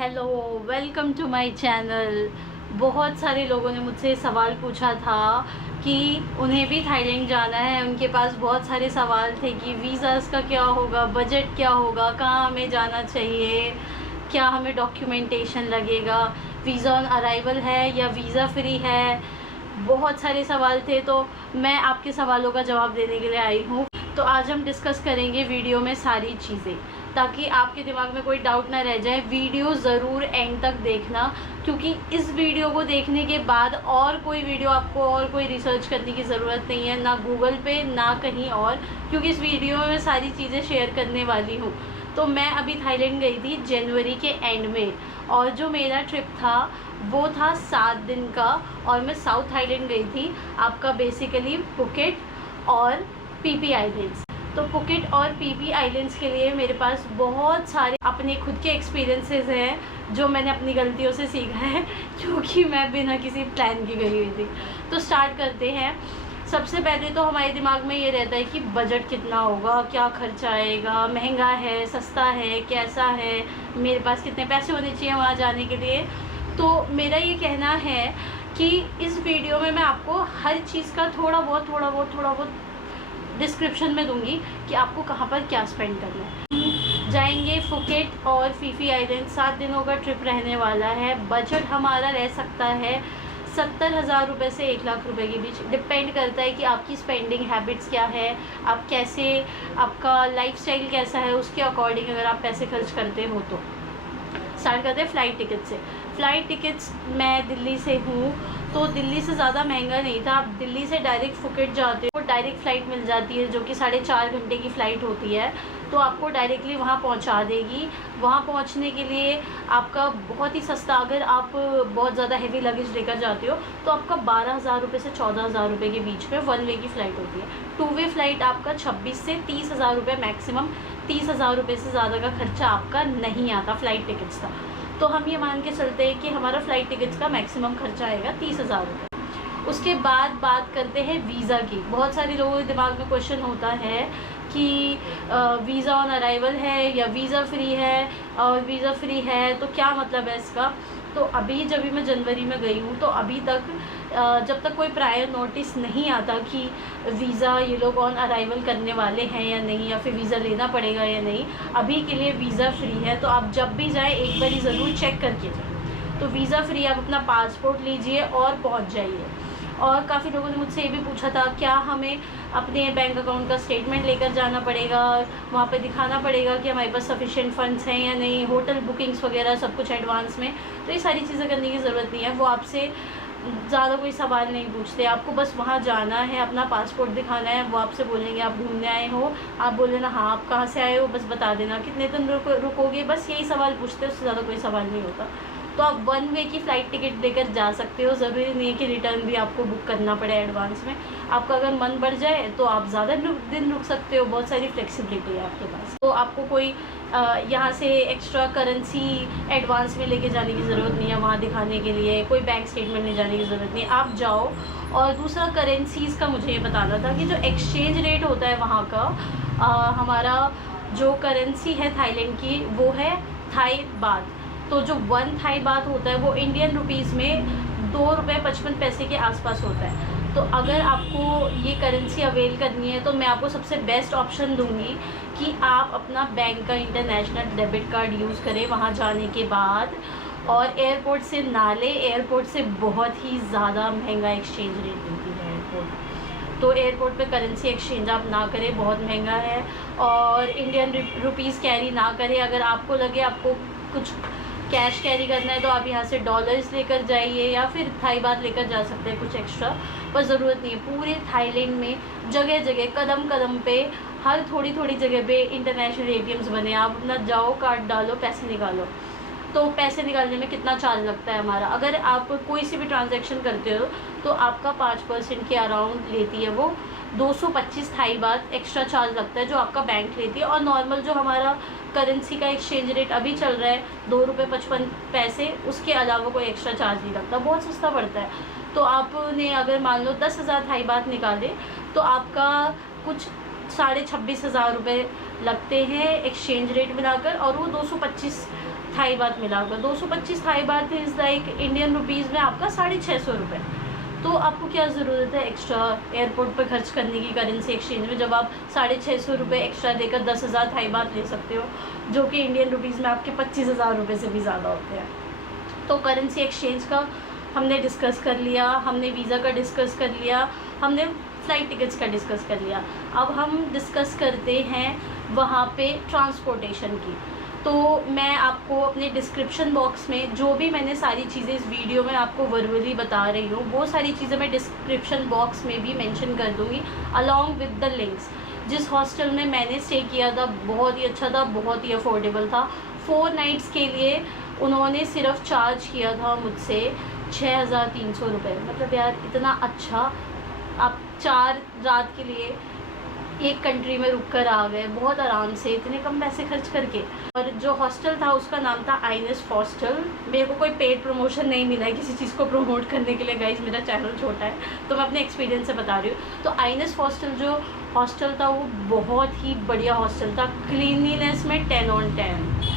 Hello, welcome to my channel. बहुत सारे लोगों ने मुझसे सवाल पूछा था कि उन्हें भी थाईलैंड जाना है। उनके पास बहुत सारे सवाल थे कि वीज़ाज़ का क्या होगा, बजट क्या होगा, कहाँ हमें जाना चाहिए, क्या हमें डॉक्यूमेंटेशन लगेगा, वीज़ा ऑन अराइवल है या वीज़ा फ्री है। बहुत सारे सवाल थे, तो मैं आपके सवालों का जवाब देने के लिए आई हूँ। तो आज हम डिस्कस करेंगे वीडियो में सारी चीज़ें, ताकि आपके दिमाग में कोई डाउट ना रह जाए। वीडियो ज़रूर एंड तक देखना, क्योंकि इस वीडियो को देखने के बाद और कोई वीडियो आपको और कोई रिसर्च करने की ज़रूरत नहीं है, ना गूगल पे ना कहीं और, क्योंकि इस वीडियो में मैं सारी चीज़ें शेयर करने वाली हूँ। तो मैं अभी थाईलैंड गई थी जनवरी के एंड में, और जो मेरा ट्रिप था वो था 7 दिन का, और मैं साउथ थाईलैंड गई थी। आपका बेसिकली पुकेट और पीपी आइलैंड्स। तो पुकेट और पीपी आइलैंड्स के लिए मेरे पास बहुत सारे अपने खुद के एक्सपीरियंसेस हैं, जो मैंने अपनी गलतियों से सीखा है, क्योंकि मैं बिना किसी प्लान की गई हुई थी। तो स्टार्ट करते हैं। सबसे पहले तो हमारे दिमाग में ये रहता है कि बजट कितना होगा, क्या खर्चा आएगा, महंगा है, सस्ता है, कैसा है, मेरे पास कितने पैसे होने चाहिए वहाँ जाने के लिए। तो मेरा ये कहना है कि इस वीडियो में मैं आपको हर चीज़ का थोड़ा बहुत डिस्क्रिप्शन में दूंगी कि आपको कहाँ पर क्या स्पेंड करना है। जाएंगे फुकेट और फीफी आइलैंड। 7 दिनों का ट्रिप रहने वाला है। बजट हमारा रह सकता है 70,000 रुपये से 1 लाख रुपए के बीच। डिपेंड करता है कि आपकी स्पेंडिंग हैबिट्स क्या है, आप कैसे, आपका लाइफस्टाइल कैसा है, उसके अकॉर्डिंग अगर आप पैसे खर्च करते हो तो। स्टार्ट करते हैं फ़्लाइट टिकट से। फ़्लाइट टिकट्स, मैं दिल्ली से हूँ, तो दिल्ली से ज़्यादा महंगा नहीं था। आप दिल्ली से डायरेक्ट फुकेट जाते हो, डायरेक्ट फ़्लाइट मिल जाती है, जो कि 4.5 घंटे की फ़्लाइट होती है। तो आपको डायरेक्टली वहाँ पहुँचा देगी। वहाँ पहुँचने के लिए आपका बहुत ही सस्ता, अगर आप बहुत ज़्यादा हेवी लगेज लेकर जाते हो तो आपका 12,000 रुपये से 14,000 रुपये के बीच में 1 वे की फ़्लाइट होती है। 2 वे फ़्लाइट आपका 26 से 30,000 रुपये, मैक्सिमम 30,000 रुपये से ज़्यादा का खर्चा आपका नहीं आता फ़्लाइट टिकट्स का। तो हम ये मान के चलते हैं कि हमारा फ़्लाइट टिकट्स का मैक्सिमम खर्चा आएगा 30,000 रुपये। उसके बाद बात करते हैं वीज़ा की। बहुत सारे लोगों के दिमाग में क्वेश्चन होता है कि वीज़ा ऑन अराइवल है या वीज़ा फ्री है, और वीज़ा फ्री है तो क्या मतलब है इसका। तो अभी जब भी मैं जनवरी में गई हूँ, तो अभी तक जब तक कोई प्रायर नोटिस नहीं आता कि वीज़ा ये लोग ऑन अराइवल करने वाले हैं या नहीं, या फिर वीज़ा लेना पड़ेगा या नहीं, अभी के लिए वीज़ा फ्री है। तो आप जब भी जाएँ एक बार ज़रूर चेक करके जाएँ। तो वीज़ा फ्री, आप अपना पासपोर्ट लीजिए और पहुँच जाइए। और काफ़ी लोगों ने मुझसे ये भी पूछा था, क्या हमें अपने बैंक अकाउंट का स्टेटमेंट लेकर जाना पड़ेगा, वहाँ पे दिखाना पड़ेगा कि हमारे पास सफिशिएंट फंड्स हैं या नहीं, होटल बुकिंग्स वगैरह सब कुछ एडवांस में। तो ये सारी चीज़ें करने की ज़रूरत नहीं है। वो आपसे ज़्यादा कोई सवाल नहीं पूछते। आपको बस वहाँ जाना है, अपना पासपोर्ट दिखाना है। वो आपसे बोलेंगे आप घूमने आए हो, आप बोल देना हाँ आप कहाँ से आए हो, बस बता देना कितने दिन रुकोगे, बस यही सवाल पूछते हैं, उससे ज़्यादा कोई सवाल नहीं होता। तो आप 1 वे की फ़्लाइट टिकट लेकर जा सकते हो। ज़रूरी नहीं है कि रिटर्न भी आपको बुक करना पड़े एडवांस में। आपका अगर मन बढ़ जाए तो आप ज़्यादा दिन रुक सकते हो। बहुत सारी फ्लेक्सिबिलिटी है आपके पास। तो आपको कोई यहाँ से एक्स्ट्रा करेंसी एडवांस में लेके जाने की ज़रूरत नहीं है। वहाँ दिखाने के लिए कोई बैंक स्टेटमेंट ले जाने की ज़रूरत नहीं है, आप जाओ। और दूसरा, करेंसीज़ का मुझे ये बताना था कि जो एक्सचेंज रेट होता है वहाँ का, हमारा जो करेंसी है थाईलैंड की वो है थाई बात। तो जो 1 थाई बात होता है वो इंडियन रुपीज़ में 2 रुपये 55 पैसे के आसपास होता है। तो अगर आपको ये करेंसी अवेल करनी है तो मैं आपको सबसे बेस्ट ऑप्शन दूंगी कि आप अपना बैंक का इंटरनेशनल डेबिट कार्ड यूज़ करें वहाँ जाने के बाद, और एयरपोर्ट से ना ले। एयरपोर्ट से बहुत ही ज़्यादा महंगा एक्सचेंज रेट देती है एयरपोर्ट। तो एयरपोर्ट पे करेंसी एक्सचेंज आप ना करें, बहुत महंगा है। और इंडियन रुपीज़ कैरी ना करें। अगर आपको लगे आपको कुछ कैश कैरी करना है तो आप यहाँ से डॉलर्स लेकर जाइए, या फिर थाई बात लेकर जा सकते हैं कुछ एक्स्ट्रा, पर ज़रूरत नहीं है। पूरे थाईलैंड में जगह जगह, कदम कदम पे, हर थोड़ी थोड़ी जगह पे इंटरनेशनल एटीएम्स बने। आप अपना जाओ, कार्ड डालो, पैसे निकालो। तो पैसे निकालने में कितना चार्ज लगता है हमारा, अगर आप कोई सी भी ट्रांजैक्शन करते हो तो आपका 5% के अराउंड लेती है वो। 225 थाई बात एक्स्ट्रा चार्ज लगता है जो आपका बैंक लेती है। और नॉर्मल जो हमारा करेंसी का एक्सचेंज रेट अभी चल रहा है 2 रुपये 55 पैसे, उसके अलावा कोई एक्स्ट्रा चार्ज नहीं लगता, बहुत सस्ता पड़ता है। तो आपने अगर मान लो 10,000 थाई बात निकाले तो आपका कुछ 26,500 रुपये लगते हैं एक्सचेंज रेट मिलाकर, और वो 225 थाई बात मिला होगा। 225 थाई बात इज़ लाइक इंडियन रुपीज़ में आपका 650 रुपये। तो आपको क्या ज़रूरत है एक्स्ट्रा एयरपोर्ट पर खर्च करने की करेंसी एक्सचेंज में, जब आप 650 रुपये एक्स्ट्रा देकर 10,000 थाई बात ले सकते हो, जो कि इंडियन रुपीज़ में आपके 25,000 रुपये से भी ज़्यादा होते हैं। तो करेंसी एक्सचेंज का हमने डिस्कस कर लिया, हमने वीज़ा का डिस्कस कर लिया, हमने फ़्लाइट टिकट्स का डिस्कस कर लिया। अब हम डिस्कस करते हैं वहाँ पे ट्रांसपोर्टेशन की। तो मैं आपको अपने डिस्क्रिप्शन बॉक्स में जो भी मैंने सारी चीज़ें इस वीडियो में आपको वर्बली बता रही हूँ, वो सारी चीज़ें मैं डिस्क्रिप्शन बॉक्स में भी मेंशन कर दूँगी अलॉन्ग विद द लिंक्स। जिस हॉस्टल में मैंने स्टे किया था बहुत ही अच्छा था, बहुत ही अफोर्डेबल था। 4 नाइट्स के लिए उन्होंने सिर्फ चार्ज किया था मुझसे 6,300 रुपये। मतलब यार इतना अच्छा, आप 4 रात के लिए एक कंट्री में रुक कर आ गए बहुत आराम से, इतने कम पैसे खर्च करके। और जो हॉस्टल था उसका नाम था आइनेस हॉस्टल। मेरे को कोई पेड प्रमोशन नहीं मिला है किसी चीज़ को प्रमोट करने के लिए, गाइस मेरा चैनल छोटा है तो मैं अपने एक्सपीरियंस से बता रही हूँ। तो आइनेस हॉस्टल जो हॉस्टल था वो बहुत ही बढ़िया हॉस्टल था। क्लीनलीनेस में 10 on 10,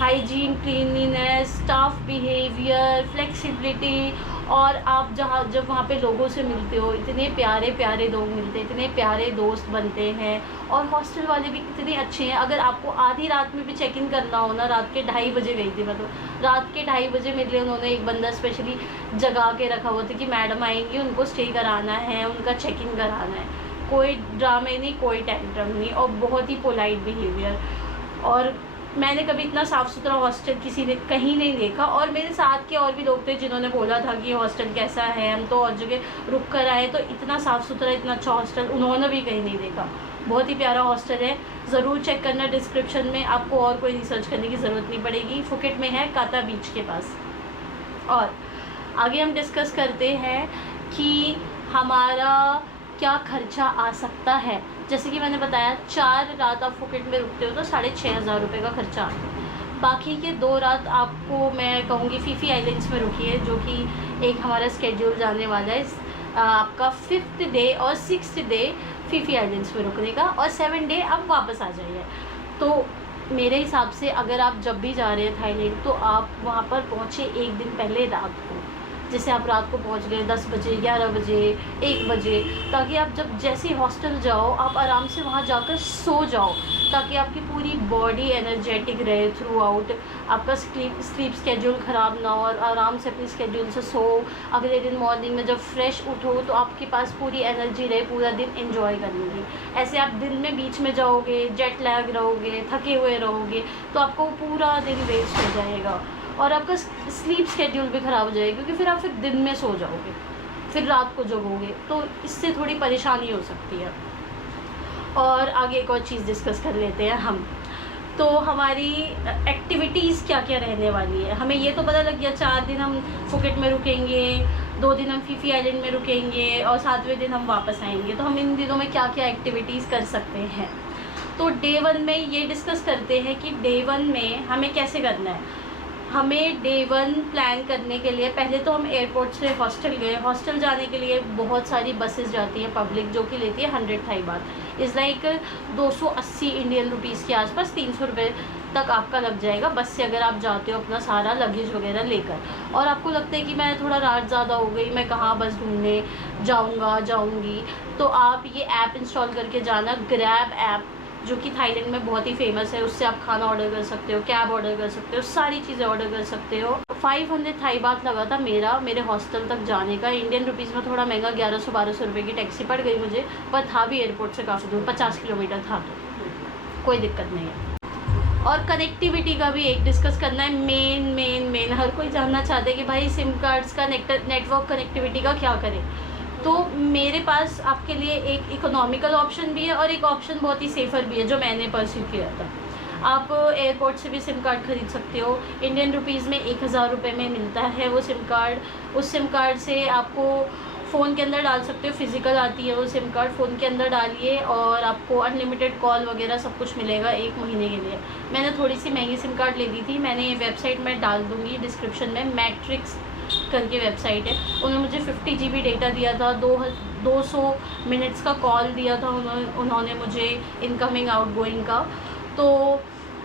hygiene, cleanliness, staff behaviour, flexibility. और आप जब वहाँ पे लोगों से मिलते हो, इतने प्यारे प्यारे लोग मिलते हैं, इतने प्यारे दोस्त बनते हैं। और हॉस्टल वाले भी कितने अच्छे हैं। अगर आपको आधी रात में भी चेक इन करना हो ना, रात के 2:30 बजे गई थी, मतलब रात के 2:30 बजे मेरे लिए उन्होंने एक बंदा स्पेशली जगा के रखा हुआ था कि मैडम आएंगी, उनको स्टे कराना है, उनका चेक इन कराना है। कोई ड्रामे नहीं, कोई टेंट्रम नहीं, और बहुत ही पोलाइट बिहेवियर। और मैंने कभी इतना साफ़ सुथरा हॉस्टल किसी ने कहीं नहीं देखा। और मेरे साथ के और भी लोग थे जिन्होंने बोला था कि हॉस्टल कैसा है, हम तो और जगह रुक कर आए, तो इतना साफ़ सुथरा इतना अच्छा हॉस्टल उन्होंने भी कहीं नहीं देखा। बहुत ही प्यारा हॉस्टल है, ज़रूर चेक करना डिस्क्रिप्शन में, आपको और कोई रिसर्च करने की ज़रूरत नहीं पड़ेगी। फुकेट में है, काता बीच के पास। और आगे हम डिस्कस करते हैं कि हमारा क्या खर्चा आ सकता है। जैसे कि मैंने बताया 4 रात आप फुकेट में रुकते हो तो 6,500 रुपये का खर्चा आता है। बाकी के 2 रात आपको मैं कहूँगी फीफी आइलैंड्स में रुकिए, जो कि एक हमारा स्केड्यूल जाने वाला है आपका 5th डे और 6th डे फीफी आइलैंड्स में रुकने का, और 7 डे आप वापस आ जाइए। तो मेरे हिसाब से अगर आप जब भी जा रहे हैं थाईलैंड, तो आप वहाँ पर पहुँचे एक दिन पहले रात को। जैसे आप रात को पहुंच गए 10 बजे, 11 बजे, 1 बजे, ताकि आप जब जैसे ही हॉस्टल जाओ आप आराम से वहां जाकर सो जाओ, ताकि आपकी पूरी बॉडी एनर्जेटिक रहे थ्रू आउट, आपका स्लीप स्केड्यूल ख़राब ना हो, और आराम से अपनी स्केड्यूल से सो। अगले दिन मॉर्निंग में जब फ्रेश उठो तो आपके पास पूरी एनर्जी रहे पूरा दिन एंजॉय करने की। ऐसे आप दिन में बीच में जाओगे, जेट लैग रहोगे, थके हुए रहोगे, तो आपको पूरा दिन वेस्ट हो जाएगा और आपका स्लीप स्केड्यूल भी ख़राब हो जाएगा, क्योंकि फिर आप दिन में सो जाओगे, फिर रात को जगोगे, तो इससे थोड़ी परेशानी हो सकती है। और आगे एक और चीज़ डिस्कस कर लेते हैं हम। तो हमारी एक्टिविटीज़ क्या क्या रहने वाली है, हमें ये तो पता लग गया 4 दिन हम फुकेट में रुकेंगे, 2 दिन हम फीफी आइलैंड में रुकेंगे, और 7वें दिन हम वापस आएंगे। तो हम इन दिनों में क्या क्या एक्टिविटीज़ कर सकते हैं। तो डे 1 में ये डिस्कस करते हैं कि डे 1 में हमें कैसे करना है। हमें डे 1 प्लान करने के लिए पहले तो हम एयरपोर्ट से हॉस्टल गए। हॉस्टल जाने के लिए बहुत सारी बसेस जाती हैं पब्लिक, जो कि लेती है 100 थाई बात, इज़ लाइक 280 इंडियन रुपीज़ के आसपास, 300 रुपये तक आपका लग जाएगा बस से, अगर आप जाते हो अपना सारा लगेज वगैरह लेकर। और आपको लगता है कि मैं थोड़ा रात ज़्यादा हो गई, मैं कहाँ बस ढूंढने जाऊँगी, तो आप ये ऐप इंस्टॉल करके जाना, ग्रैब ऐप, जो कि थाईलैंड में बहुत ही फेमस है। उससे आप खाना ऑर्डर कर सकते हो, कैब ऑर्डर कर सकते हो, सारी चीज़ें ऑर्डर कर सकते हो। 500 थाई बात लगा था मेरे हॉस्टल तक जाने का। इंडियन रुपीज़ में थोड़ा महंगा, 1100-1200 रुपये की टैक्सी पड़ गई मुझे, पर था भी एयरपोर्ट से काफ़ी दूर, 50 किलोमीटर था, तो कोई दिक्कत नहीं है। और कनेक्टिविटी का भी एक डिस्कस करना है। मेन हर कोई जानना चाहता है कि भाई सिम कार्ड्स का नेटवर्क कनेक्टिविटी का क्या करें। तो मेरे पास आपके लिए एक इकोनॉमिकल ऑप्शन भी है और एक ऑप्शन बहुत ही सेफ़र भी है, जो मैंने परस्यू किया था। आप एयरपोर्ट से भी सिम कार्ड ख़रीद सकते हो। इंडियन रुपीज़ में 1000 रुपये में मिलता है वो सिम कार्ड। उस सिम कार्ड से आपको फ़ोन के अंदर डाल सकते हो, फिज़िकल आती है वो सिम कार्ड, फ़ोन के अंदर डालिए और आपको अनलिमिटेड कॉल वगैरह सब कुछ मिलेगा 1 महीने के लिए। मैंने थोड़ी सी महंगी सिम कार्ड ले ली थी, मैंने ये वेबसाइट में डाल दूँगी डिस्क्रिप्शन में, मैट्रिक्स करके वेबसाइट है। उन्होंने मुझे 50 GB डेटा दिया था, 200 मिनट्स का कॉल दिया था उन्होंने मुझे, इनकमिंग आउटगोइंग का। तो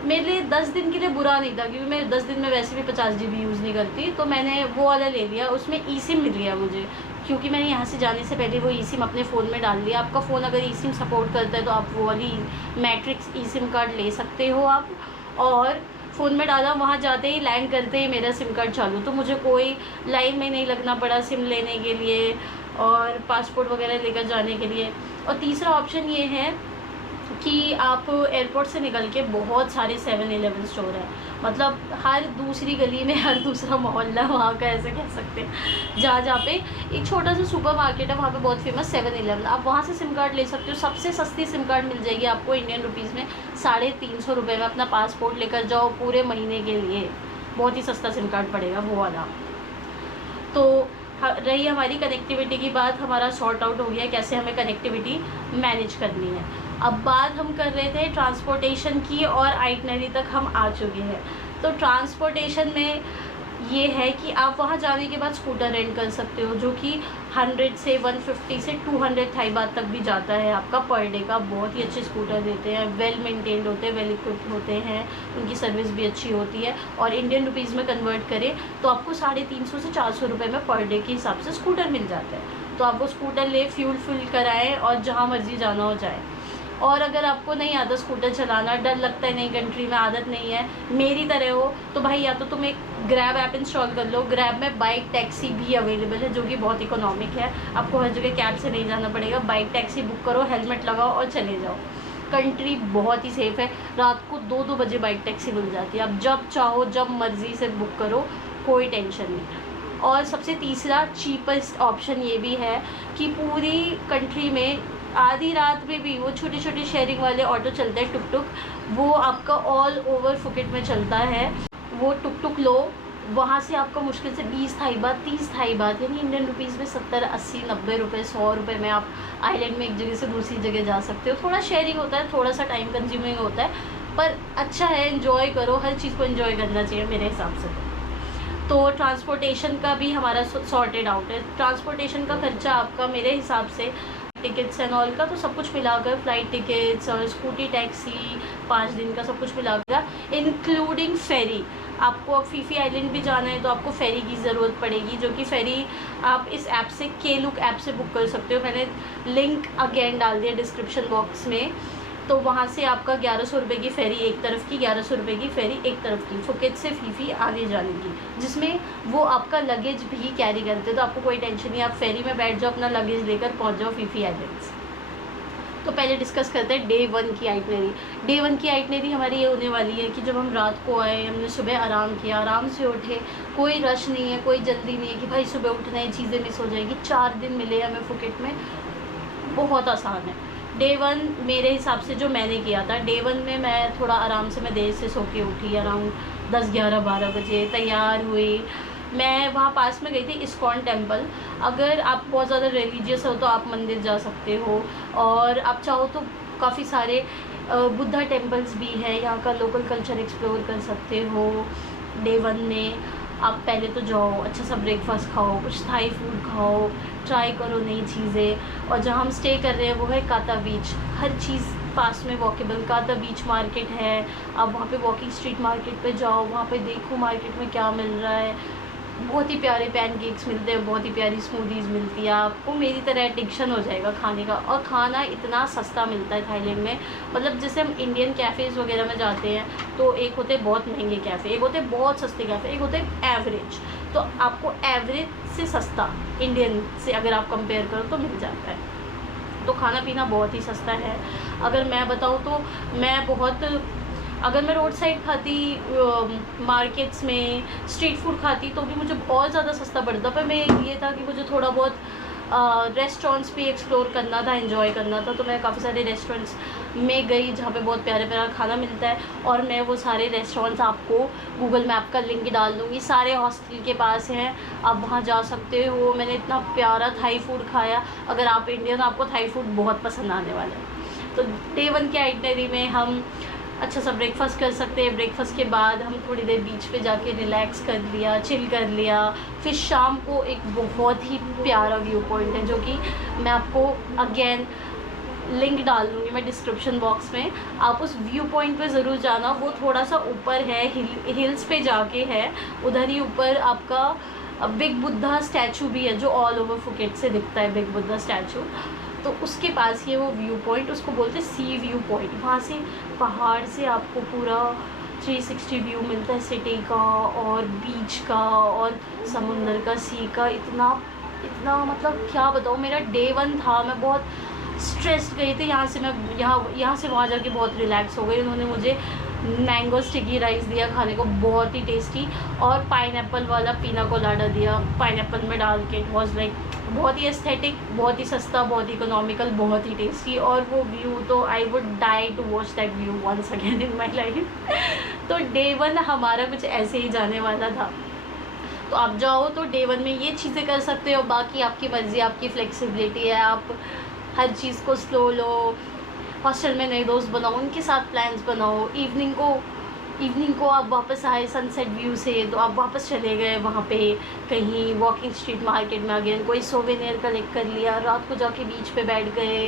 मेरे लिए 10 दिन के लिए बुरा नहीं था, क्योंकि मैं 10 दिन में वैसे भी 50 GB यूज़ नहीं करती, तो मैंने वो वाला ले लिया। उसमें ई सिम मिल गया मुझे, क्योंकि मैंने यहाँ से जाने से पहले वो ई सिम अपने फ़ोन में डाल लिया। आपका फ़ोन अगर ई सिम सपोर्ट करता है तो आप वो वाली मैट्रिक्स ई सिम कार्ड ले सकते हो आप। और फ़ोन में डाला, वहाँ जाते ही लैंड करते ही मेरा सिम कार्ड चालू, तो मुझे कोई लाइन में नहीं लगना पड़ा सिम लेने के लिए और पासपोर्ट वगैरह लेकर जाने के लिए। और तीसरा ऑप्शन ये है कि आप एयरपोर्ट से निकल के बहुत सारे 7-Eleven स्टोर हैं, मतलब हर दूसरी गली में हर दूसरा मोहल्ला वहाँ का, ऐसे कह सकते हैं। जहाँ पे एक छोटा सा सुपर मार्केट है, वहाँ पे बहुत फेमस 7-Eleven, आप वहाँ से सिम कार्ड ले सकते हो। सबसे सस्ती सिम कार्ड मिल जाएगी आपको इंडियन रुपीज़ में 350 रुपये में। अपना पासपोर्ट लेकर जाओ पूरे महीने के लिए, बहुत ही सस्ता सिम कार्ड पड़ेगा वो वाला। तो रही हमारी कनेक्टिविटी की बात, हमारा सॉर्ट आउट हो गया कैसे हमें कनेक्टिविटी मैनेज करनी है। अब बात हम कर रहे थे ट्रांसपोर्टेशन की, और आइटनरी तक हम आ चुके हैं। तो ट्रांसपोर्टेशन में ये है कि आप वहाँ जाने के बाद स्कूटर रेंट कर सकते हो, जो कि 100 से 150 से 200 थाई बात तक भी जाता है आपका पर डे का। बहुत ही अच्छे स्कूटर देते हैं, वेल मेंटेन्ड होते हैं, वेल इक्विप्ड होते हैं, उनकी सर्विस भी अच्छी होती है। और इंडियन रुपीज़ में कन्वर्ट करें तो आपको 350 से 400 रुपये में पर डे के हिसाब से स्कूटर मिल जाता है। तो आप वो स्कूटर ले, फ्यूल फिल कराएँ और जहाँ मर्जी जाना हो जाए। और अगर आपको नहीं आता स्कूटर चलाना, डर लगता है नई कंट्री में, आदत नहीं है, मेरी तरह हो, तो भाई या तो तुम एक ग्रैब ऐप इंस्टॉल कर लो। ग्रैब में बाइक टैक्सी भी अवेलेबल है, जो कि बहुत इकोनॉमिक है। आपको हर जगह कैब से नहीं जाना पड़ेगा, बाइक टैक्सी बुक करो, हेलमेट लगाओ और चले जाओ। कंट्री बहुत ही सेफ़ है, रात को 2-2 बजे बाइक टैक्सी मिल जाती है, आप जब चाहो जब मर्ज़ी से बुक करो, कोई टेंशन नहीं। और सबसे तीसरा चीपेस्ट ऑप्शन ये भी है कि पूरी कंट्री में आधी रात में भी वो छोटे छोटे शेयरिंग वाले ऑटो चलते हैं, टुक टुक, वो आपका ऑल ओवर फुकेट में चलता है। वो टुक टुक लो, वहाँ से आपका मुश्किल से 20 थाई बात 30 थाई बात यानी इंडियन रुपीज़ में 70, 80, 90 रुपये, 100 रुपये में आप आइलैंड में एक जगह से दूसरी जगह जा सकते हो। थोड़ा शेयरिंग होता है, थोड़ा सा टाइम कंज्यूमिंग होता है, पर अच्छा है, एंजॉय करो, हर चीज़ को एंजॉय करना चाहिए मेरे हिसाब से। तो ट्रांसपोर्टेशन का भी हमारा सॉर्टेड आउट है। ट्रांसपोर्टेशन का खर्चा आपका मेरे हिसाब से टिकट्स एंड ऑल का, तो सब कुछ मिलाकर, फ़्लाइट टिकट्स और स्कूटी टैक्सी 5 दिन का सब कुछ मिलाकर, इंक्लूडिंग फेरी। आपको अब फीफी आइलैंड भी जाना है तो आपको फेरी की ज़रूरत पड़ेगी, जो कि फेरी आप इस ऐप से, केलुक ऐप से बुक कर सकते हो। मैंने लिंक अगेन डाल दिया डिस्क्रिप्शन बॉक्स में। तो वहाँ से आपका 1100 रुपये की फ़ेरी एक तरफ की, 1100 रुपये की फ़ेरी एक तरफ की, फुकेट से फीफी आने जाने की, जिसमें वो आपका लगेज भी कैरी करते, तो आपको कोई टेंशन नहीं, आप फेरी में बैठ जाओ, अपना लगेज लेकर पहुँच जाओ फीफी आइलैंड्स। तो पहले डिस्कस करते हैं डे 1 की आइटनरी। डे 1 की आइटनरी हमारी ये होने वाली है कि जब हम रात को आए, हमने सुबह आराम किया, आराम से उठे, कोई रश नहीं है, कोई जल्दी नहीं है कि भाई सुबह उठना है, चीज़ें मिस हो जाएगी। 4 दिन मिले हमें फुकेट में, बहुत आसान है। डे 1 मेरे हिसाब से जो मैंने किया था, डे 1 में मैं थोड़ा आराम से, मैं देर से सो के उठी, अराउंड 10, 11, 12 बजे तैयार हुई। मैं वहाँ पास में गई थी इस्कॉन टेम्पल। अगर आप बहुत ज़्यादा रिलीजियस हो तो आप मंदिर जा सकते हो, और आप चाहो तो काफ़ी सारे बुद्धा टेम्पल्स भी है, यहाँ का लोकल कल्चर एक्सप्लोर कर सकते हो। डे 1 में आप पहले तो जाओ, अच्छा सा ब्रेकफास्ट खाओ, कुछ थाई फूड खाओ, ट्राई करो नई चीज़ें। और जहाँ हम स्टे कर रहे हैं वो है काता बीच, हर चीज़ पास में वॉकेबल। काता बीच मार्केट है, आप वहाँ पे वॉकिंग स्ट्रीट मार्केट पे जाओ, वहाँ पे देखो मार्केट में क्या मिल रहा है। बहुत ही प्यारे पैनकेक्स मिलते हैं, बहुत ही प्यारी स्मूदीज़ मिलती है। आपको मेरी तरह एडिक्शन हो जाएगा खाने का, और खाना इतना सस्ता मिलता है थाईलैंड में। मतलब जैसे हम इंडियन कैफ़ेज़ वगैरह में जाते हैं तो एक होते हैं बहुत महंगे कैफ़े, एक होते हैं बहुत सस्ते कैफ़े, एक होते हैं एवरेज। तो आपको एवरेज से सस्ता इंडियन से अगर आप कंपेयर करो तो मिल जाता है। तो खाना पीना बहुत ही सस्ता है। अगर मैं बताऊँ तो अगर मैं रोड साइड खाती, मार्केट्स में स्ट्रीट फूड खाती तो भी मुझे बहुत ज़्यादा सस्ता पड़ता। पर मैं ये था कि मुझे थोड़ा बहुत रेस्टोरेंट्स भी एक्सप्लोर करना था, एंजॉय करना था। तो मैं काफ़ी सारे रेस्टोरेंट्स में गई जहाँ पे बहुत प्यारे प्यारा खाना मिलता है, और मैं वो सारे रेस्टोरेंट्स आपको गूगल मैप का लिंक डाल दूँगी। सारे हॉस्टल के पास हैं, आप वहाँ जा सकते हो। मैंने इतना प्यारा थाई फूड खाया। अगर आप इंडियन, आपको थाई फूड बहुत पसंद आने वाला है। तो डे 1 के आइटनरी में हम अच्छा सा ब्रेकफास्ट कर सकते हैं। ब्रेकफास्ट के बाद हम थोड़ी देर बीच पे जाके रिलैक्स कर लिया, चिल कर लिया। फिर शाम को एक बहुत ही प्यारा व्यू पॉइंट है, जो कि मैं आपको अगेन लिंक डाल दूँगी मैं डिस्क्रिप्शन बॉक्स में। आप उस व्यू पॉइंट पे ज़रूर जाना, वो थोड़ा सा ऊपर है, हिल्स पे जाके है। उधर ही ऊपर आपका बिग बुद्धा स्टैचू भी है जो ऑल ओवर फुकेट से दिखता है, बिग बुद्धा स्टैचू। तो उसके पास ही है वो व्यू पॉइंट, उसको बोलते हैं सी व्यू पॉइंट। वहाँ से पहाड़ से आपको पूरा 360 व्यू मिलता है सिटी का और बीच का और समुंदर का, सी का। इतना मतलब क्या बताऊँ, मेरा डे 1 था, मैं बहुत स्ट्रेस्ड गई थी। यहाँ से मैं यहाँ से वहाँ जाके बहुत रिलैक्स हो गई। उन्होंने मुझे मैंगो स्टिकी राइस दिया खाने को, बहुत ही टेस्टी, और पाइनएप्पल वाला पीना कोलाडा दिया पाइनएप्पल में डाल के। वॉज लाइक बहुत ही एस्थेटिक, बहुत ही सस्ता, बहुत ही इकोनॉमिकल, बहुत ही टेस्टी। और वो व्यू तो I would die to watch that view once again in my life. तो डे 1 हमारा कुछ ऐसे ही जाने वाला था। तो आप जाओ तो डे 1 में ये चीज़ें कर सकते हो, बाकी आपकी मर्ज़ी, आपकी फ्लेक्सिबिलिटी है। आप हर चीज़ को स्लो लो, हॉस्टल में नए दोस्त बनाओ, उनके साथ प्लान्स बनाओ। इवनिंग को आप वापस आए सनसेट व्यू से, तो आप वापस चले गए वहाँ पे कहीं वॉकिंग स्ट्रीट मार्केट में, अगेन कोई सोवेनियर कलेक्ट कर लिया, रात को जाके बीच पे बैठ गए,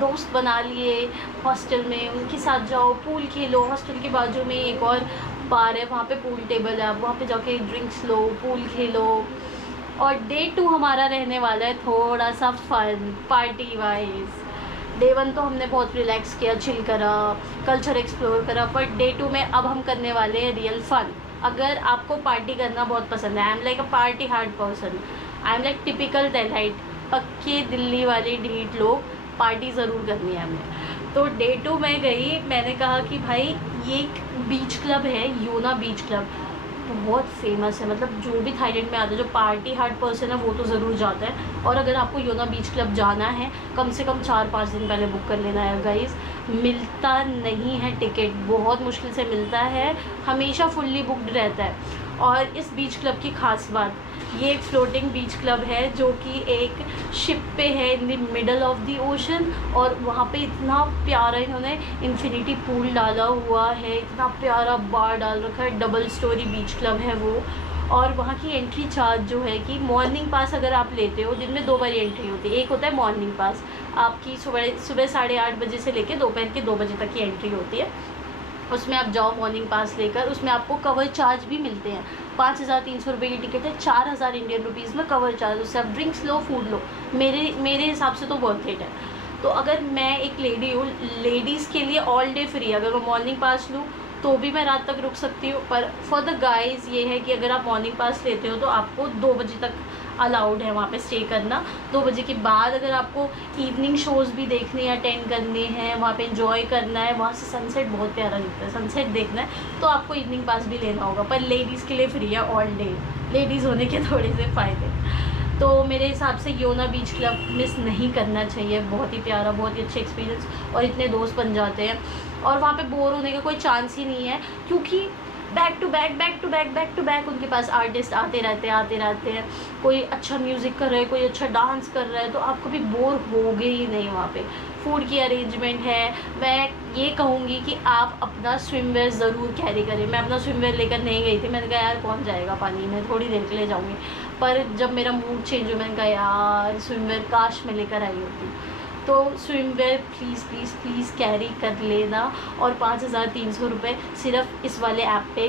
दोस्त बना लिए हॉस्टल में, उनके साथ जाओ, पूल खेलो। हॉस्टल के बाजू में एक और बार है, वहाँ पे पूल टेबल है, आप वहाँ पे जाके ड्रिंक्स लो, पूल खेलो। और डे 2 हमारा रहने वाला है थोड़ा सा फन, पार्टी वाइज। डे 1 तो हमने बहुत रिलैक्स किया, चिल करा, कल्चर एक्सप्लोर करा, पर डे 2 में अब हम करने वाले हैं रियल फन। अगर आपको पार्टी करना बहुत पसंद है, I am like a party hard person, I am like typical Delhiite, पक्के दिल्ली वाले ढीठ लोग, पार्टी ज़रूर करनी है हमें। तो डे 2 में गई, मैंने कहा कि भाई ये एक बीच क्लब है, योना बीच क्लब, बहुत फेमस है। मतलब जो भी थाईलैंड में आता है, जो पार्टी हार्ड पर्सन है, वो तो ज़रूर जाता है। और अगर आपको योना बीच क्लब जाना है, कम से कम 4-5 दिन पहले बुक कर लेना है गाइज़। मिलता नहीं है टिकट, बहुत मुश्किल से मिलता है, हमेशा फुल्ली बुक्ड रहता है। और इस बीच क्लब की ख़ास बात, ये एक फ्लोटिंग बीच क्लब है जो कि एक शिप पे है in the middle of the ocean. और वहाँ पे इतना प्यारा इन्होंने इन्फिनिटी पूल डाला हुआ है, इतना प्यारा बार डाल रखा है, डबल स्टोरी बीच क्लब है वो। और वहाँ की एंट्री चार्ज जो है कि मॉर्निंग पास अगर आप लेते हो, दिन में 2 बार एंट्री होती है। एक होता है मॉर्निंग पास, आपकी सुबह 8:30 बजे से लेकर दोपहर के 2 बजे तक की एंट्री होती है। उसमें आप जाओ मॉर्निंग पास लेकर, उसमें आपको कवर चार्ज भी मिलते हैं। 5,300 रुपये की टिकट है, 4,000 इंडियन रुपीज़ में कवर चार्ज। उससे आप ड्रिंक्स लो, फूड लो, मेरे हिसाब से तो वर्थ इट है। तो अगर मैं एक लेडी हूँ, लेडीज़ के लिए ऑल डे फ्री, अगर मैं मॉर्निंग पास लूँ तो भी मैं रात तक रुक सकती हूँ। पर फॉर द गाइज़ ये है कि अगर आप मॉर्निंग पास लेते हो तो आपको 2 बजे तक अलाउड है वहाँ पे स्टे करना। 2 बजे के बाद अगर आपको इवनिंग शोज़ भी देखने हैं, अटेंड करने हैं, वहाँ पे एंजॉय करना है, वहाँ से सनसेट बहुत प्यारा दिखता है, सनसेट देखना है, तो आपको इवनिंग पास भी लेना होगा। पर लेडीज़ के लिए फ्री है ऑल डे, लेडीज़ होने के थोड़े से फ़ायदे। तो मेरे हिसाब से योना बीच क्लब मिस नहीं करना चाहिए, बहुत ही प्यारा, बहुत ही अच्छे एक्सपीरियंस, और इतने दोस्त बन जाते हैं। और वहाँ पे बोर होने का कोई चांस ही नहीं है, क्योंकि बैक टू बैक उनके पास आर्टिस्ट आते रहते हैं। कोई अच्छा म्यूज़िक कर रहा है, कोई अच्छा डांस कर रहा है, तो आप कभी बोर होगे ही नहीं। वहाँ पे फूड की अरेंजमेंट है। मैं ये कहूँगी कि आप अपना स्विमवेयर ज़रूर कैरी करें। मैं अपना स्विमवेयर लेकर नहीं गई थी, मैंने कहा यार कौन जाएगा पानी में, थोड़ी देर के लिए जाऊँगी। पर जब मेरा मूड चेंज हुआ, मैंने कहा यार स्विमवेयर काश मैं लेकर आई होती। तो स्विमवेयर प्लीज़ कैरी कर लेना। और 5,300 रुपये सिर्फ इस वाले ऐप पे,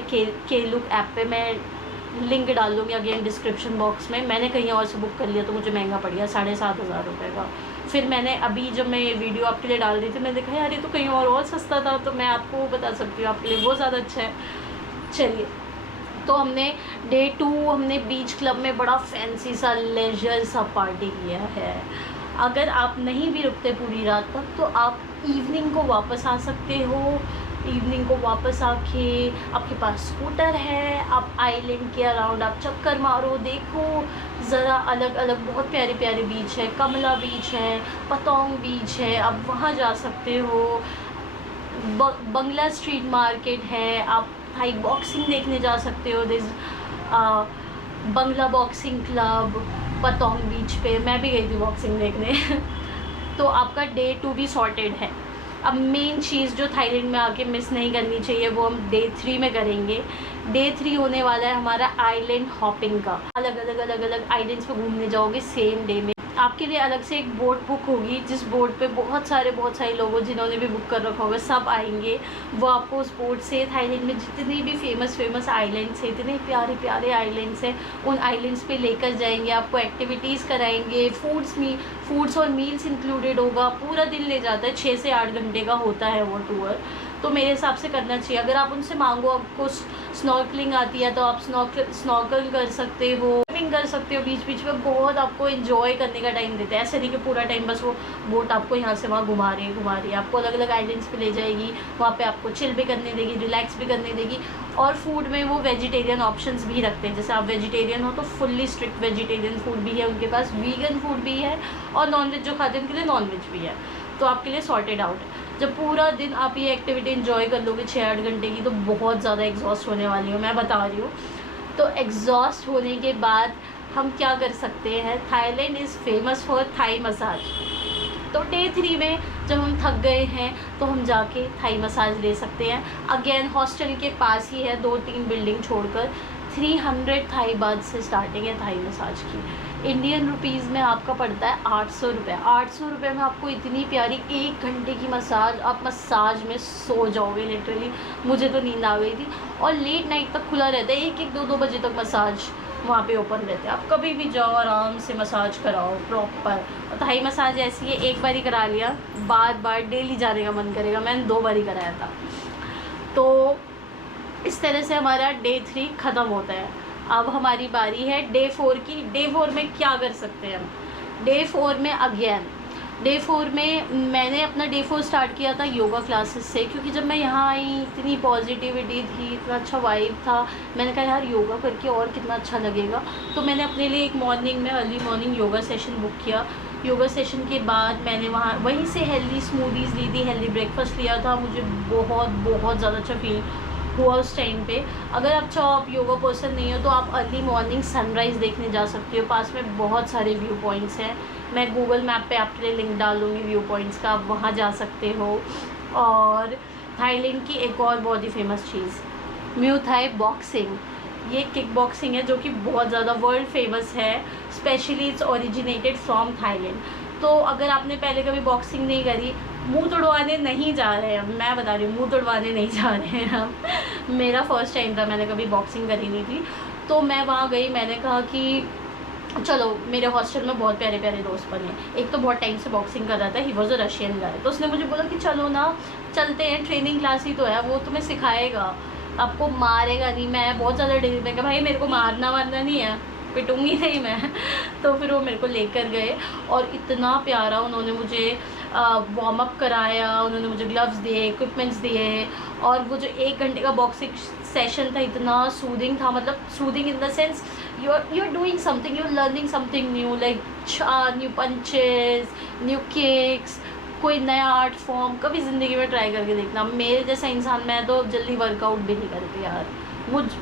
के लुक ऐप पे, मैं लिंक डाल दूँगी अगेन डिस्क्रिप्शन बॉक्स में। मैंने कहीं और से बुक कर लिया तो मुझे महंगा पड़ गया, 7,500 रुपये का। फिर मैंने अभी जब मैं ये वीडियो आपके लिए डाल रही थी, मैंने देखा यार ये तो कहीं और सस्ता था, तो मैं आपको बता सकती हूँ आपके लिए वो ज़्यादा अच्छा है। चलिए, तो हमने डे 2 हमने बीच क्लब में बड़ा फैंसी सा लेजर सा पार्टी किया है। अगर आप नहीं भी रुकते पूरी रात तक, तो आप इवनिंग को वापस आ सकते हो। इवनिंग को वापस आके आपके पास स्कूटर है, आप आइलैंड के अराउंड आप चक्कर मारो, देखो ज़रा अलग अलग बहुत प्यारे प्यारे बीच है। कमला बीच है, पतोंग बीच है, आप वहाँ जा सकते हो। बंगला स्ट्रीट मार्केट है, आप थाई बॉक्सिंग देखने जा सकते हो। दिस बंगला बॉक्सिंग क्लब पतोंग बीच पे, मैं भी गई थी बॉक्सिंग देखने। तो आपका डे 2 भी सॉर्टेड है। अब मेन चीज़ जो थाईलैंड में आके मिस नहीं करनी चाहिए, वो हम डे 3 में करेंगे। डे 3 होने वाला है हमारा आइलैंड हॉपिंग का। अलग अलग आइलैंड्स पे घूमने जाओगे सेम डे में। आपके लिए अलग से एक बोट बुक होगी, जिस बोट पे बहुत सारे लोगों जिन्होंने भी बुक कर रखा होगा सब आएंगे। वो आपको उस बोट से थाईलैंड में जितनी भी फेमस आइलैंड्स हैं, इतने प्यारे प्यारे आइलैंड्स हैं, उन आइलैंड्स पे लेकर जाएंगे, आपको एक्टिविटीज़ कराएंगे, फूड्स और मील्स इंक्लूडेड होगा। पूरा दिन ले जाता है, 6 से 8 घंटे का होता है वो टूर। तो मेरे हिसाब से करना चाहिए। अगर आप उनसे मांगो आपको स्नॉर्कलिंग आती है तो आप स्नॉर्कल कर सकते हो, स्विमिंग कर सकते हो, बीच बीच में बहुत आपको एंजॉय करने का टाइम देते हैं। ऐसे नहीं कि पूरा टाइम बस वो बोट आपको यहाँ से वहाँ घुमा रही है, आपको अलग अलग आइलैंड्स पे ले जाएगी, वहाँ पे आपको चिल भी करने देगी, रिलैक्स भी करने देगी। और फूड में वो वेजिटेरियन ऑप्शंस भी रखते हैं, जैसे आप वेजिटेरियन हो तो फुल्ली स्ट्रिक्ट वेजिटेरियन फूड भी है उनके पास, वीगन फूड भी है, और नॉनवेज जो खाते हैं उनके लिए नॉनवेज भी है। तो आपके लिए सॉर्टेड आउट है। जब पूरा दिन आप ये एक्टिविटी एंजॉय कर लोगे 6-8 घंटे की, तो बहुत ज़्यादा एग्जॉस्ट होने वाली हूँ, मैं बता रही हूँ। तो एग्जॉस्ट होने के बाद हम क्या कर सकते हैं, Thailand is famous for Thai massage. तो डे 3 में जब हम थक गए हैं तो हम जाके थाई मसाज ले सकते हैं। अगेन हॉस्टल के पास ही है, 2-3 बिल्डिंग छोड़कर। 300 थाई बात से स्टार्टिंग है थाई मसाज की। इंडियन रुपीज़ में आपका पड़ता है 800 रुपये। 800 रुपये में आपको इतनी प्यारी 1 घंटे की मसाज, आप मसाज में सो जाओगे लिटरली। मुझे तो नींद आ गई थी। और लेट नाइट तक खुला रहता है, 1-2 बजे तक मसाज वहाँ पे ओपन रहते हैं। आप कभी भी जाओ, आराम से मसाज कराओ प्रॉपर। और थाई मसाज ऐसी है, एक बार ही करा लिया, बार बार डेली जाने का मन करेगा। मैंने 2 बार ही कराया था। तो इस तरह से हमारा डे 3 ख़त्म होता है। अब हमारी बारी है डे 4 की। डे 4 में क्या कर सकते हैं हम? डे 4 में अगेन डे 4 में मैंने अपना डे 4 स्टार्ट किया था योगा क्लासेस से, क्योंकि जब मैं यहाँ आई इतनी पॉजिटिविटी थी, इतना अच्छा वाइब था। मैंने कहा यार योगा करके और कितना अच्छा लगेगा। तो मैंने अपने लिए एक मॉर्निंग में early morning yoga session book किया। योगा सेशन के बाद मैंने वहीं से हेल्दी स्मूदीज़ ली थी, हेल्दी ब्रेकफास्ट लिया था। मुझे बहुत ज़्यादा अच्छा फील हुआ उस टाइम पे। अगर आप चाहो, आप योगा पर्सन नहीं हो, तो आप अर्ली मॉर्निंग सनराइज़ देखने जा सकते हो। पास में बहुत सारे व्यू पॉइंट्स हैं, मैं गूगल मैप पे आपके लिए लिंक डाल दूँगी व्यू पॉइंट्स का, आप वहाँ जा सकते हो। और थाईलैंड की एक और बहुत ही फेमस चीज़ म्यू थाई बॉक्सिंग। ये किक बॉक्सिंग है जो कि बहुत ज़्यादा वर्ल्ड फेमस है, specially it's originated from Thailand. तो अगर आपने पहले कभी बॉक्सिंग नहीं करी, मुंह तुड़वाने नहीं जा रहे हैं, मैं बता रही हूँ, मुंह तुड़वाने नहीं जा रहे हैं हम। मेरा फर्स्ट टाइम था, मैंने कभी बॉक्सिंग करी नहीं थी। तो मैं वहाँ गई, मैंने कहा कि चलो, मेरे हॉस्टल में बहुत प्यारे प्यारे दोस्त बने। एक तो बहुत टाइम से बॉक्सिंग कर रहा था, ही वॉज अ रशियन गाय। तो उसने मुझे बोला कि चलो ना, चलते हैं, ट्रेनिंग क्लास ही तो है, वो तुम्हें सिखाएगा, आपको मारेगा नहीं। मैं बहुत ज़्यादा डरी, मैं कहा भाई मेरे को मारना नहीं है, पिटूंगी नहीं मैं। तो फिर वो मेरे को लेकर गए और इतना प्यारा उन्होंने मुझे वार्म अप कराया, उन्होंने मुझे ग्लव्स दिए, इक्विपमेंट्स दिए। और वो जो 1 घंटे का बॉक्सिंग सेशन था, इतना सूदिंग था, मतलब soothing in the sense you are doing something, you are learning something new, like new punches, new kicks, कोई नया आर्ट फॉर्म कभी ज़िंदगी में ट्राई करके देखना। मेरे जैसा इंसान, मैं तो जल्दी वर्कआउट भी नहीं करती यार,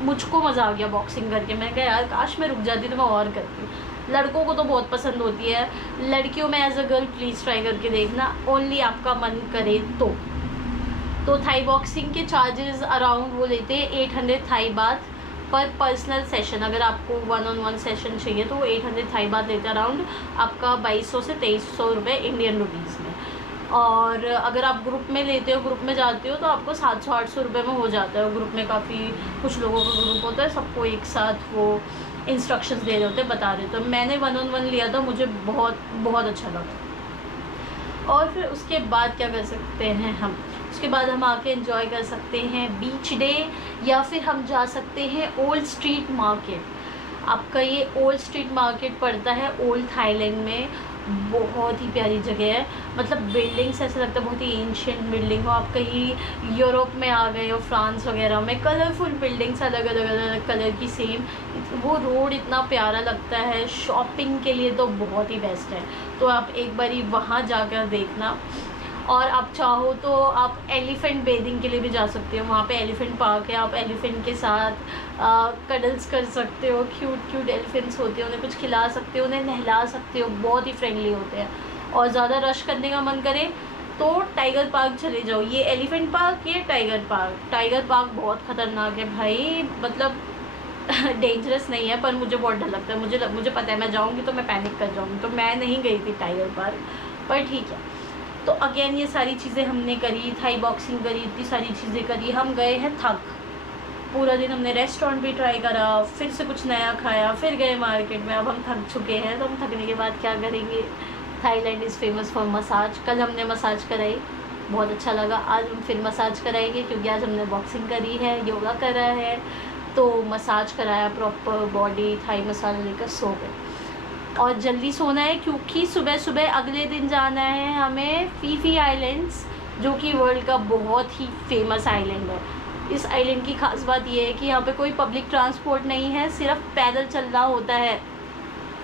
मुझको मज़ा आ गया बॉक्सिंग करके। मैं कहा यार काश मैं रुक जाती तो मैं और करती। लड़कों को तो बहुत पसंद होती है, लड़कियों में as a girl please try करके देखना, ओनली आपका मन करे तो थाई बॉक्सिंग के चार्जेस अराउंड वो लेते हैं 800 थाई बात पर पर्सनल सेशन। अगर आपको 1-on-1 सेशन चाहिए तो वो 800 थाई बात लेते हैं, अराउंड आपका 2200 से 2300 रुपये इंडियन रुपीज़ में। और अगर आप ग्रुप में लेते हो, ग्रुप में जाते हो, तो आपको 700-800 रुपये में हो जाता है। ग्रुप में काफ़ी कुछ लोगों का ग्रुप होता है, सबको एक साथ वो इंस्ट्रक्शंस दे रहे होते हैं, बता रहे होते हैं। मैंने 1-on-1 लिया था, मुझे बहुत अच्छा लगा। और फिर उसके बाद क्या कर सकते हैं हम? उसके बाद हम आके एंजॉय कर सकते हैं बीच डे, या फिर हम जा सकते हैं ओल्ड स्ट्रीट मार्केट। आपका ये ओल्ड स्ट्रीट मार्केट पड़ता है ओल्ड थाईलैंड में, बहुत ही प्यारी जगह है। मतलब बिल्डिंग्स ऐसा लगता है बहुत ही एंशिएंट बिल्डिंग हो, आप कहीं यूरोप में आ गए हो, फ्रांस वगैरह में। कलरफुल बिल्डिंग्स, अलग अलग कलर की सेम। वो रोड इतना प्यारा लगता है, शॉपिंग के लिए तो बहुत ही बेस्ट है। तो आप एक बारी वहाँ जाकर देखना। और आप चाहो तो आप एलिफेंट बेदिंग के लिए भी जा सकते हो, वहाँ पे एलिफेंट पार्क है, आप एलिफेंट के साथ कडल्स कर सकते हो। क्यूट एलिफेंट्स होते हैं, उन्हें कुछ खिला सकते हो, उन्हें नहला सकते हो, बहुत ही फ्रेंडली होते हैं। और ज़्यादा रश करने का मन करे तो टाइगर पार्क चले जाओ। ये एलिफेंट पार्क, ये टाइगर पार्क बहुत ख़तरनाक है भाई, मतलब डेंजरस नहीं है, पर मुझे बहुत डर लगता है। मुझे पता है मैं जाऊँगी तो मैं पैनिक कर जाऊँगी, तो मैं नहीं गई थी टाइगर पार्क, पर ठीक है। तो अगेन ये सारी चीज़ें हमने करी, थाई बॉक्सिंग करी, इतनी सारी चीज़ें करी। हम गए हैं थक, पूरा दिन हमने रेस्टोरेंट भी ट्राई करा, फिर से कुछ नया खाया, फिर गए मार्केट में। अब हम थक चुके हैं, तो हम थकने के बाद क्या करेंगे। Thailand is famous for massage. कल हमने मसाज कराई, बहुत अच्छा लगा। आज हम फिर मसाज कराएंगे, क्योंकि आज हमने बॉक्सिंग करी है, योगा करा है, तो मसाज कराया प्रॉपर बॉडी, थाई मसाज लेकर सो गए। और जल्दी सोना है, क्योंकि सुबह सुबह अगले दिन जाना है हमें फीफी आइलैंड्स, जो कि वर्ल्ड का बहुत ही फेमस आइलैंड है। इस आइलैंड की खास बात यह है कि यहाँ पे कोई पब्लिक ट्रांसपोर्ट नहीं है, सिर्फ पैदल चलना होता है,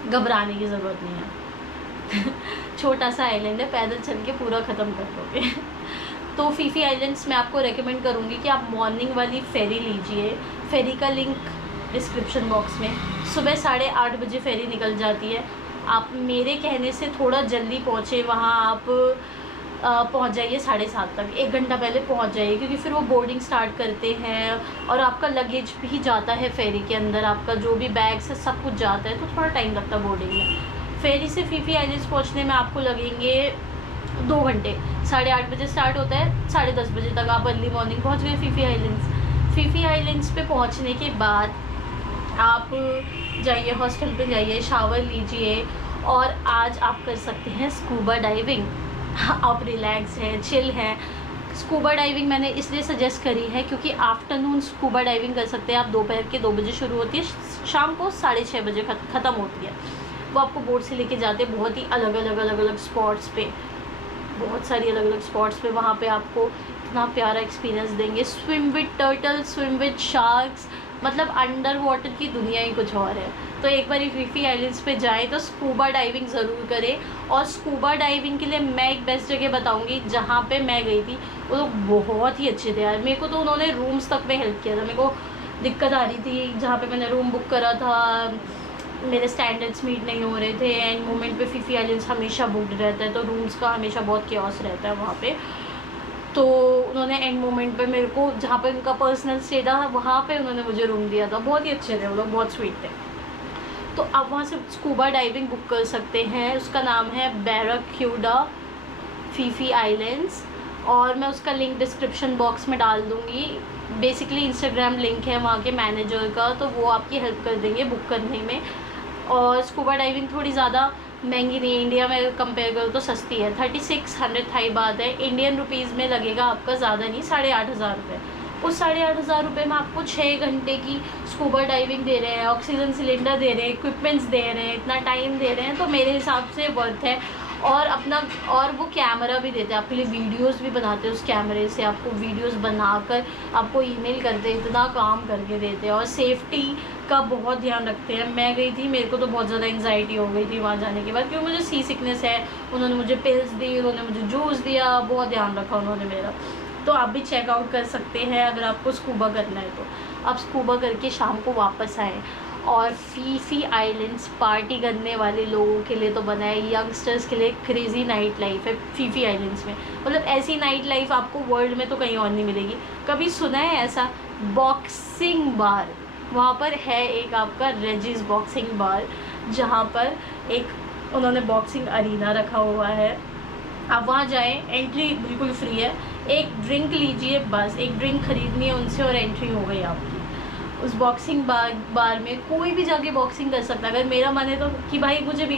घबराने की ज़रूरत नहीं है। छोटा सा आइलैंड है, पैदल चल के पूरा ख़त्म कर दोगे। तो फीफी आइलैंड्स मैं आपको रेकमेंड करूँगी कि आप मॉर्निंग वाली फेरी लीजिए। फेरी का लिंक डिस्क्रिप्शन बॉक्स में। सुबह 8:30 बजे फेरी निकल जाती है। आप मेरे कहने से थोड़ा जल्दी पहुँचे वहाँ, आप पहुँच जाइए 7:30 तक, 1 घंटा पहले पहुँच जाइए, क्योंकि फिर वो बोर्डिंग स्टार्ट करते हैं और आपका लगेज भी जाता है फेरी के अंदर, आपका जो भी बैग्स है सब कुछ जाता है, तो थोड़ा टाइम लगता है बोर्डिंग में। फेरी से फीफी आइलैंड्स पहुँचने में आपको लगेंगे 2 घंटे। 8:30 बजे स्टार्ट होता है, 10:30 बजे तक आप अर्ली मॉर्निंग पहुँच गए फीफी आइलैंड्स। फीफी आइलैंड्स पे पहुँचने के बाद आप जाइए हॉस्टल पे जाइए, शावर लीजिए, और आज आप कर सकते हैं स्कूबा डाइविंग। आप रिलैक्स हैं, चिल हैं। स्कूबा डाइविंग मैंने इसलिए सजेस्ट करी है क्योंकि आफ्टरनून स्कूबा डाइविंग कर सकते हैं आप। दोपहर के 2 बजे शुरू होती है, शाम को 6:30 बजे ख़त्म होती है। वो आपको बोट से लेके जाते हैं बहुत ही अलग अलग स्पॉट्स पे, बहुत सारी अलग अलग स्पॉट्स पे। वहाँ पे आपको इतना प्यारा एक्सपीरियंस देंगे। Swim with turtle, swim with sharks, मतलब अंडर वाटर की दुनिया ही कुछ और है। तो एक बार फीफी आइलैंड्स पे जाएं तो स्कूबा डाइविंग ज़रूर करें। और स्कूबा डाइविंग के लिए मैं एक बेस्ट जगह बताऊंगी, जहाँ पे मैं गई थी वो लोग बहुत ही अच्छे थे यार। मेरे को तो उन्होंने रूम्स तक में हेल्प किया था। मेरे को दिक्कत आ रही थी जहाँ पे मैंने रूम बुक करा था, मेरे स्टैंडर्ड्स मीट नहीं हो रहे थे। एंड मोमेंट पे फीफी आइलैंड्स हमेशा बुकड रहता है, तो रूम्स का हमेशा बहुत केओस रहता है वहाँ पे। तो उन्होंने एंड मोमेंट पे मेरे को, जहाँ पे उनका पर्सनल स्टे था, वहाँ पे उन्होंने मुझे रूम दिया था। बहुत ही अच्छे थे वो लोग, बहुत स्वीट थे। तो आप वहाँ से स्कूबा डाइविंग बुक कर सकते हैं। उसका नाम है बैराक्यूडा फीफी आइलैंड्स, और मैं उसका लिंक डिस्क्रिप्शन बॉक्स में डाल दूँगी। बेसिकली इंस्टाग्राम लिंक है वहाँ के मैनेजर का, तो वो आपकी हेल्प कर देंगे बुक करने में। और स्कूबा डाइविंग थोड़ी ज़्यादा महंगी नहीं है, इंडिया में कंपेयर करो तो सस्ती है। 3600 थाई बात है, इंडियन रुपीज़ में लगेगा आपका ज़्यादा नहीं, 8,500 रुपये। उस 8,500 रुपये में आपको 6 घंटे की स्कूबा डाइविंग दे रहे हैं, ऑक्सीजन सिलेंडर दे रहे हैं, इक्विपमेंट्स दे रहे हैं, इतना टाइम दे रहे हैं, तो मेरे हिसाब से वर्थ है। और वो कैमरा भी देते हैं आपके लिए, वीडियोस भी बनाते हैं उस कैमरे से, आपको वीडियोस बनाकर आपको ईमेल करते हैं, इतना काम करके देते हैं। और सेफ्टी का बहुत ध्यान रखते हैं। मैं गई थी, मेरे को तो बहुत ज़्यादा एंग्जाइटी हो गई थी वहाँ जाने के बाद, क्योंकि मुझे सी सिकनेस है। उन्होंने मुझे पिल्स दी, उन्होंने मुझे जूस दिया, बहुत ध्यान रखा उन्होंने मेरा। तो आप भी चेकआउट कर सकते हैं अगर आपको स्कूबा करना है तो। आप स्कूबा करके शाम को वापस आएँ। और फीफी आइलैंड्स पार्टी करने वाले लोगों के लिए तो बना है, यंगस्टर्स के लिए क्रेज़ी नाइट लाइफ है फीफी आइलैंड्स में। मतलब ऐसी नाइट लाइफ आपको वर्ल्ड में तो कहीं और नहीं मिलेगी। कभी सुना है ऐसा? बॉक्सिंग बार वहाँ पर है एक आपका, रेजिस बॉक्सिंग बार, जहाँ पर एक उन्होंने बॉक्सिंग अरीना रखा हुआ है। आप वहाँ जाएँ, एंट्री बिल्कुल फ्री है। एक ड्रिंक लीजिए, बस एक ड्रिंक खरीदनी है उनसे और एंट्री हो गई आपकी। उस बॉक्सिंग बार में कोई भी जाके बॉक्सिंग कर सकता है। अगर मेरा मन है तो कि भाई मुझे भी,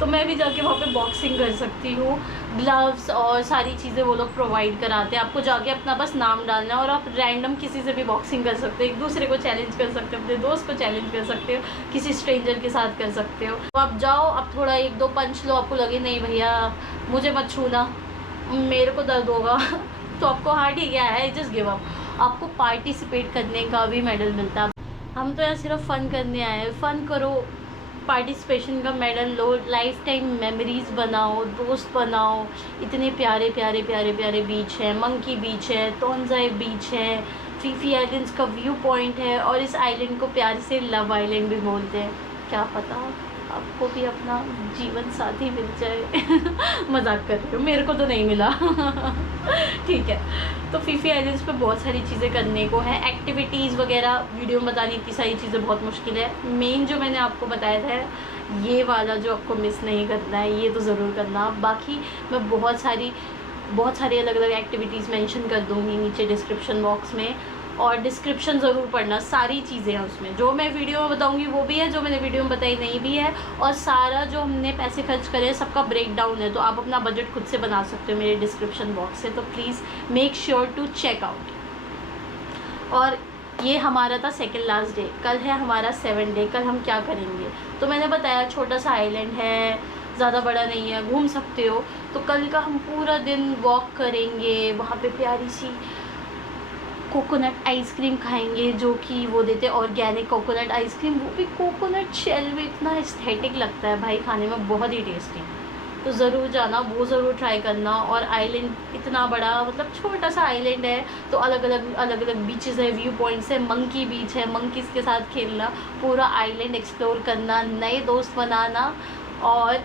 तो मैं भी जाके वहाँ पे बॉक्सिंग कर सकती हूँ। ग्लव्स और सारी चीज़ें वो लोग प्रोवाइड कराते हैं। आपको जाके अपना बस नाम डालना है और आप रैंडम किसी से भी बॉक्सिंग कर सकते हो। एक दूसरे को चैलेंज कर सकते हो, अपने दोस्त को चैलेंज कर सकते हो, किसी स्ट्रेंजर के साथ कर सकते हो। तो आप जाओ, आप थोड़ा 1-2 पंच लो, आपको लगे नहीं भैया मुझे मत छूना, मेरे को दर्द होगा तो आपको हाँ ठीक है, जस्ट गिव अप। आपको पार्टिसिपेट करने का भी मेडल मिलता है। हम तो यहाँ सिर्फ फ़न करने आए हैं। फ़न करो, पार्टिसिपेशन का मेडल लो, लाइफ टाइम मेमोरीज़ बनाओ, दोस्त बनाओ। इतने प्यारे प्यारे प्यारे प्यारे बीच हैं, मंकी बीच है, तोंजाई बीच है, फीफी आइलैंड्स का व्यू पॉइंट है, और इस आइलैंड को प्यार से लव आइलैंड भी बोलते हैं। क्या पता आपको भी अपना जीवन साथी मिल जाए। मजाक कर रही हूँ, मेरे को तो नहीं मिला। ठीक है, तो फीफी आइलैंड्स पे बहुत सारी चीज़ें करने को है, एक्टिविटीज़ वगैरह वीडियो में बतानी, इतनी सारी चीज़ें बहुत मुश्किल है। मेन जो मैंने आपको बताया था ये वाला जो आपको मिस नहीं करना है, ये तो ज़रूर करना। बाकी मैं बहुत सारी अलग अलग एक्टिविटीज़ मेंशन कर दूँगी नीचे डिस्क्रिप्शन बॉक्स में, और डिस्क्रिप्शन ज़रूर पढ़ना, सारी चीज़ें हैं उसमें। जो मैं वीडियो में बताऊँगी वो भी है, जो मैंने वीडियो में बताई नहीं भी है, और सारा जो हमने पैसे खर्च करे सबका ब्रेक डाउन है। तो आप अपना बजट खुद से बना सकते हो मेरे डिस्क्रिप्शन बॉक्स से, तो please make sure to check out. और ये हमारा था सेकेंड लास्ट डे, कल है हमारा 7th डे। कल हम क्या करेंगे तो मैंने बताया, छोटा सा आइलैंड है, ज़्यादा बड़ा नहीं है, घूम सकते हो। तो कल का हम पूरा दिन वॉक करेंगे, वहाँ पे प्यारी सी कोकोनट आइसक्रीम खाएंगे, जो कि वो देते हैं ऑर्गेनिक कोकोनट आइसक्रीम, वो भी कोकोनट शेल में। इतना एस्थेटिक लगता है भाई, खाने में बहुत ही टेस्टी। तो ज़रूर जाना, वो ज़रूर ट्राई करना। और आइलैंड इतना बड़ा, मतलब छोटा सा आइलैंड है, तो अलग अलग बीचेस है, व्यू पॉइंट्स है, मंकी बीच है, मंकीज़ के साथ खेलना, पूरा आइलैंड एक्सप्लोर करना, नए दोस्त बनाना, और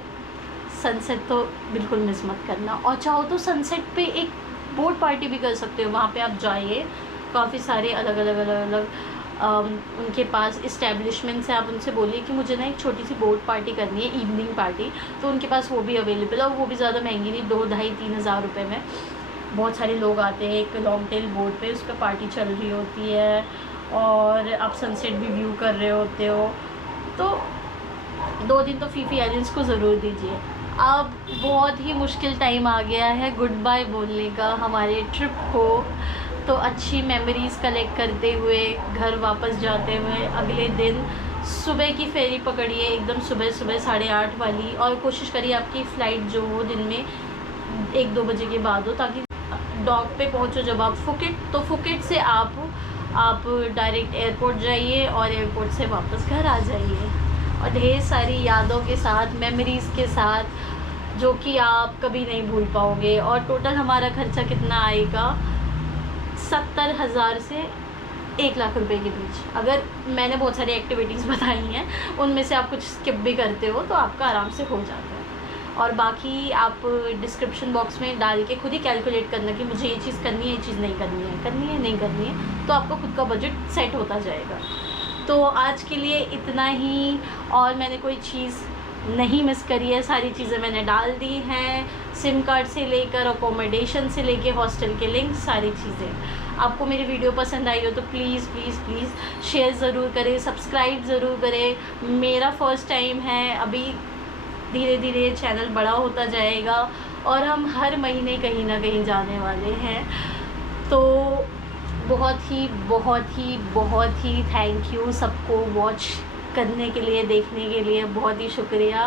सनसेट तो बिल्कुल मिस मत करना। और चाहो तो सनसेट पे एक बोट पार्टी भी कर सकते हो, वहाँ पे आप जाइए, काफ़ी सारे अलग अलग उनके पास इस्टेब्लिशमेंट्स हैं। आप उनसे बोलिए कि मुझे ना एक छोटी सी बोट पार्टी करनी है, इवनिंग पार्टी, तो उनके पास वो भी अवेलेबल है, और वो भी ज़्यादा महंगी नहीं, 2-2,500-3 हज़ार रुपये में। बहुत सारे लोग आते हैं एक लॉन्ग टेल बोट पे, उस पर पार्टी चल रही होती है, और आप सनसेट भी व्यू कर रहे होते हो। तो 2 दिन तो फीफी आइलैंड्स को ज़रूर दीजिए। अब बहुत ही मुश्किल टाइम आ गया है गुड बाय बोलने का हमारे ट्रिप को। तो अच्छी मेमोरीज़ कलेक्ट करते हुए घर वापस जाते हुए अगले दिन सुबह की फेरी पकड़िए, एकदम सुबह 8:30 वाली, और कोशिश करिए आपकी फ़्लाइट जो हो दिन में 1-2 बजे के बाद हो, ताकि डॉक पे पहुंचो जब आप फुकेट, तो फुकेट से आप डायरेक्ट एयरपोर्ट जाइए, और एयरपोर्ट से वापस घर आ जाइए, और ढेर सारी यादों के साथ, मेमोरीज़ के साथ, जो कि आप कभी नहीं भूल पाओगे। और टोटल हमारा खर्चा कितना आएगा, 70,000 से 1 लाख रुपए के बीच। अगर मैंने बहुत सारी एक्टिविटीज़ बताई हैं, उनमें से आप कुछ स्किप भी करते हो तो आपका आराम से हो जाता है। और बाकी आप डिस्क्रिप्शन बॉक्स में डाल के खुद ही कैलकुलेट करना कि मुझे ये चीज़ करनी है, ये चीज़ नहीं करनी है, नहीं करनी है, तो आपका खुद का बजट सेट होता जाएगा। तो आज के लिए इतना ही, और मैंने कोई चीज़ नहीं मिस करी है, सारी चीज़ें मैंने डाल दी हैं, सिम कार्ड से लेकर अकोमोडेशन से लेके हॉस्टल के लिंक, सारी चीज़ें। आपको मेरी वीडियो पसंद आई हो तो प्लीज़ प्लीज़ प्लीज़ शेयर ज़रूर करें, सब्सक्राइब ज़रूर करें। मेरा फ़र्स्ट टाइम है, अभी धीरे धीरे चैनल बड़ा होता जाएगा, और हम हर महीने कहीं ना कहीं जाने वाले हैं। तो बहुत ही थैंक यू सबको वॉच करने के लिए, देखने के लिए, बहुत ही शुक्रिया।